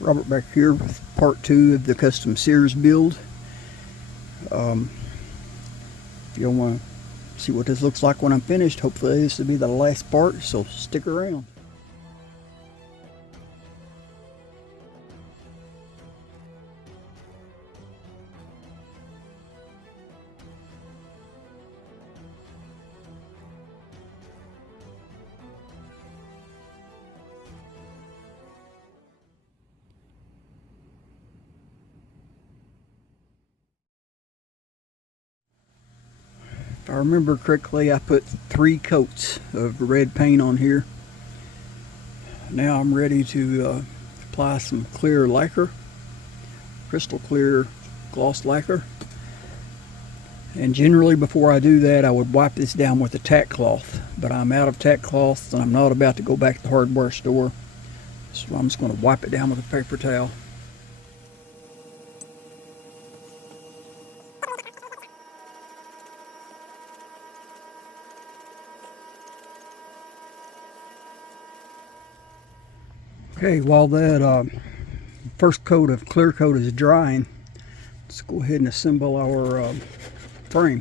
Robert back here with part 2 of the custom Sears build. If you want to see what this looks like when I'm finished, hopefully this will be the last part, so stick around. If I remember correctly, I put 3 coats of red paint on here. Now I'm ready to apply some clear lacquer, crystal clear gloss lacquer. And generally before I do that, I would wipe this down with a tack cloth, but I'm out of tack cloths and I'm not about to go back to the hardware store, so I'm just going to wipe it down with a paper towel. Okay, while that first coat of clear coat is drying, let's go ahead and assemble our frame,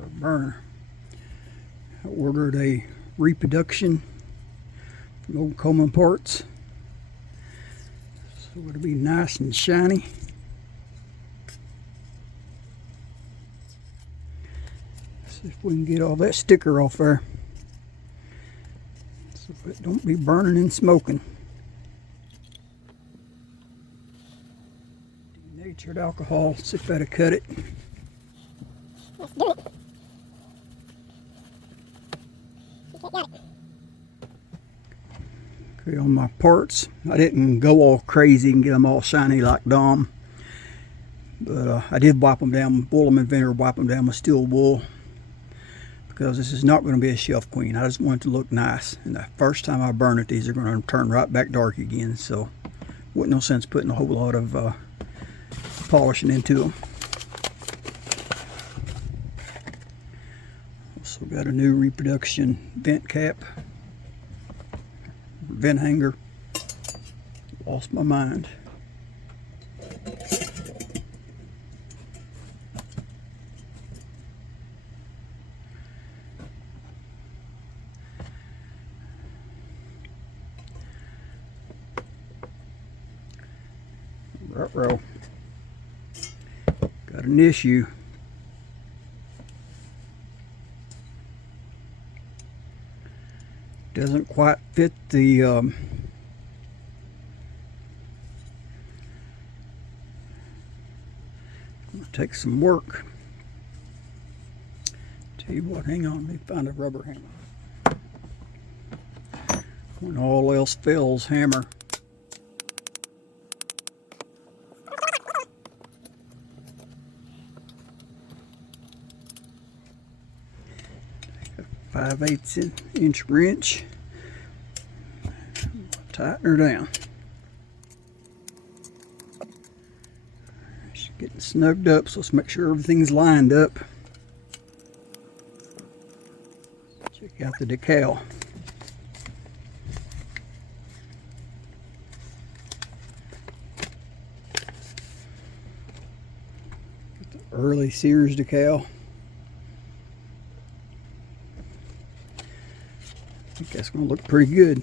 or burner. I ordered a reproduction from Old Coleman Parts, so it'll be nice and shiny. See if we can get all that sticker off there, so it don't be burning and smoking. Denatured alcohol, see if that'll cut it. Let's do it. Got it. Okay, on my parts, I didn't go all crazy and get them all shiny like Dom, but I did wipe them down, boil them in vinegar, wipe them down with steel wool, because this is not going to be a shelf queen. I just want it to look nice, and the first time I burn it, these are going to turn right back dark again, so wouldn't no sense putting a whole lot of polishing into them. Also got a new reproduction vent cap, vent hanger. Lost my mind. Ruh-roh. Got an issue. Doesn't quite fit the take some work. Tell you what, hang on, let me find a rubber hammer. When all else fails, hammer. Take a 5/8 inch wrench. Tighten her down. She's getting snugged up, so let's make sure everything's lined up. Check out the decal. Get the early Sears decal. I think that's going to look pretty good.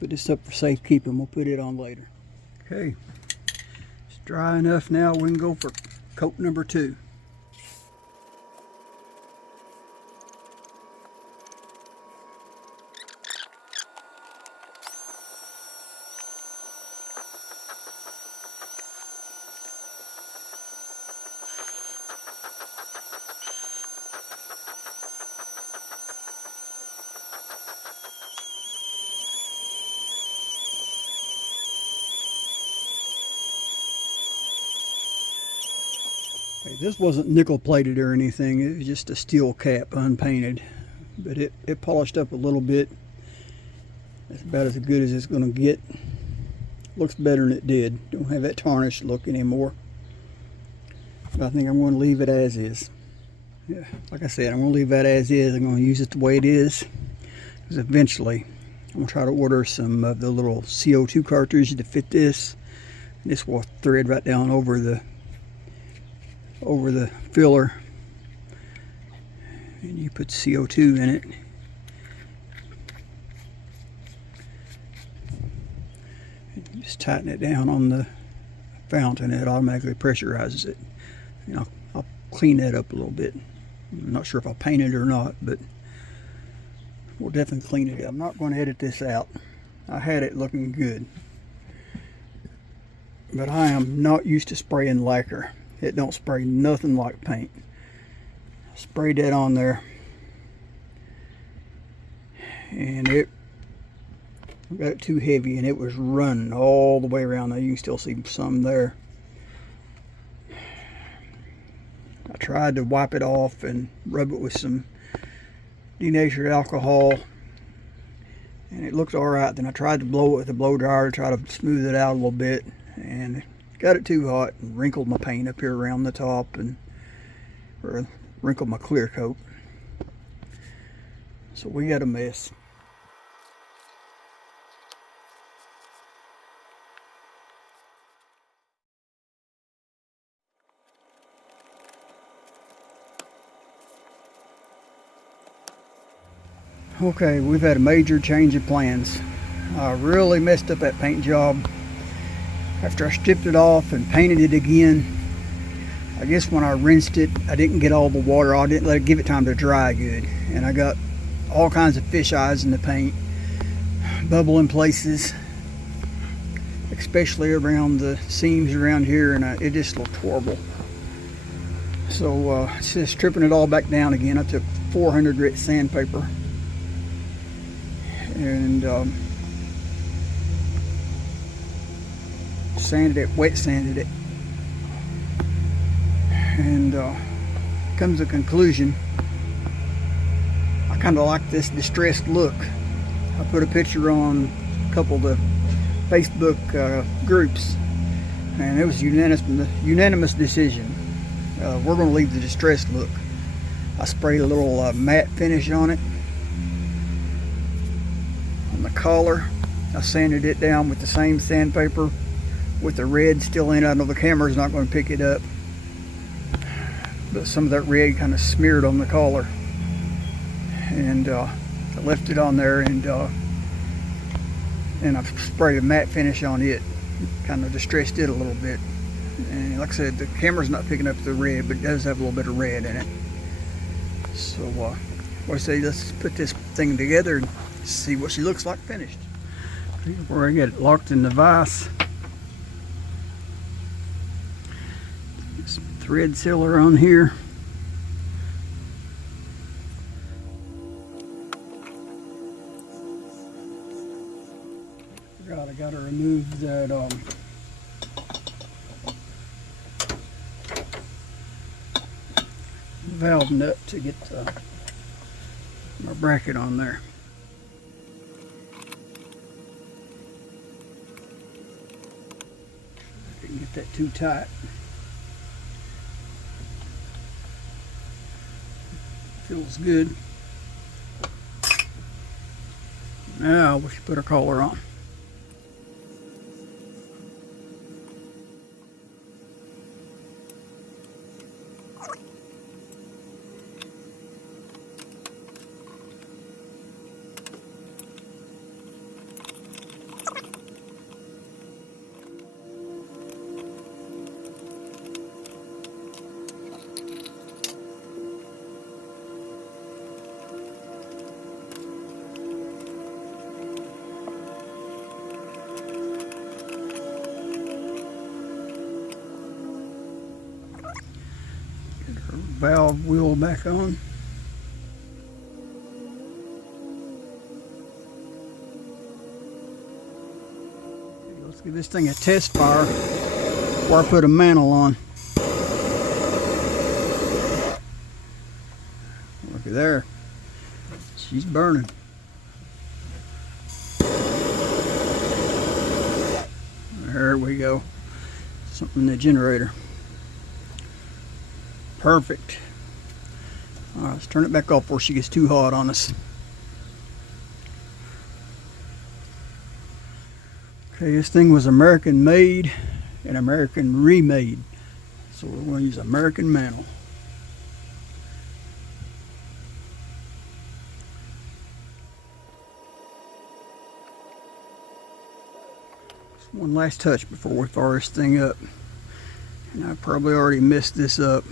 Put this up for safekeeping. We'll put it on later. Okay, it's dry enough now. We can go for coat number 2. Okay, this wasn't nickel plated or anything, it was just a steel cap, unpainted, but it polished up a little bit. That's about as good as it's going to get. Looks better than it did. Don't have that tarnished look anymore. But I think I'm going to leave it as is. Yeah, like I said, I'm going to leave that as is. I'm going to use it the way it is, because eventually I'm gonna try to order some of the little CO2 cartridge to fit this. This will thread right down over the filler, and you put CO2 in it. And just tighten it down on the fountain. It automatically pressurizes it. You know, I'll clean that up a little bit. I'm not sure if I'll paint it or not, but we'll definitely clean it up. I'm not going to edit this out. I had it looking good, but I am not used to spraying lacquer. It don't spray nothing like paint. I sprayed that on there, and it got it too heavy, and it was running all the way around. Now you can still see some there. I tried to wipe it off and rub it with some denatured alcohol, and it looked all right. Then I tried to blow it with a blow dryer to try to smooth it out a little bit, and got it too hot and wrinkled my paint up here around the top, and or wrinkled my clear coat. So we got a mess. Okay, we've had a major change of plans. I really messed up that paint job. After I stripped it off and painted it again, I guess when I rinsed it, I didn't get all the water. I didn't let it give it time to dry good, and I got all kinds of fish eyes in the paint, bubbling places, especially around the seams around here, and it just looked horrible. So just stripping it all back down again, I took 400 grit sandpaper and sanded it, wet sanded it, and comes to the conclusion I kind of like this distressed look. I put a picture on a couple of the Facebook groups, and it was unanimous decision. We're going to leave the distressed look. I sprayed a little matte finish on it. On the collar, I sanded it down with the same sandpaper with the red still in it. I know the camera's not going to pick it up, but some of that red kind of smeared on the collar, and I left it on there, and I've sprayed a matte finish on it, kind of distressed it a little bit. And like I said, the camera's not picking up the red, but it does have a little bit of red in it. So what I say, let's put this thing together and see what she looks like finished. Where I get it locked in the vise, some thread sealer on here. Forgot I got to remove that valve nut to get my bracket on there. Didn't get that too tight. Feels good. Now we should put our collar on. Valve wheel back on. Let's give this thing a test fire before I put a mantle on. Look at there. She's burning. There we go. Something in the generator. Perfect. All right, let's turn it back off before she gets too hot on us. Okay, this thing was American made and American remade. So we're going to use American mantle. Just one last touch before we fire this thing up. And I probably already messed this up.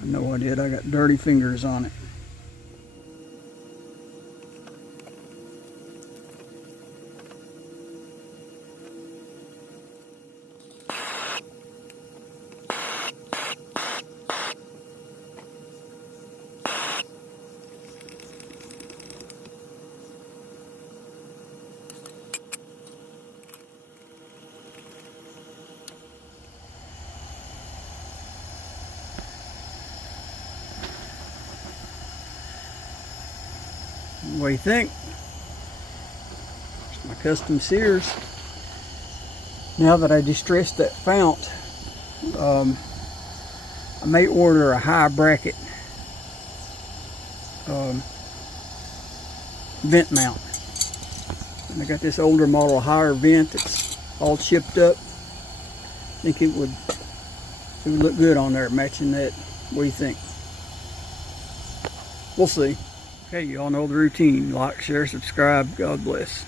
I know I did. I got dirty fingers on it. What do you think? It's my custom Sears. Now that I distressed that fount, I may order a high bracket vent mount. And I got this older model higher vent that's all chipped up. I think it would look good on there matching that. What do you think? We'll see. Okay, you all know the routine. Like, share, subscribe. God bless.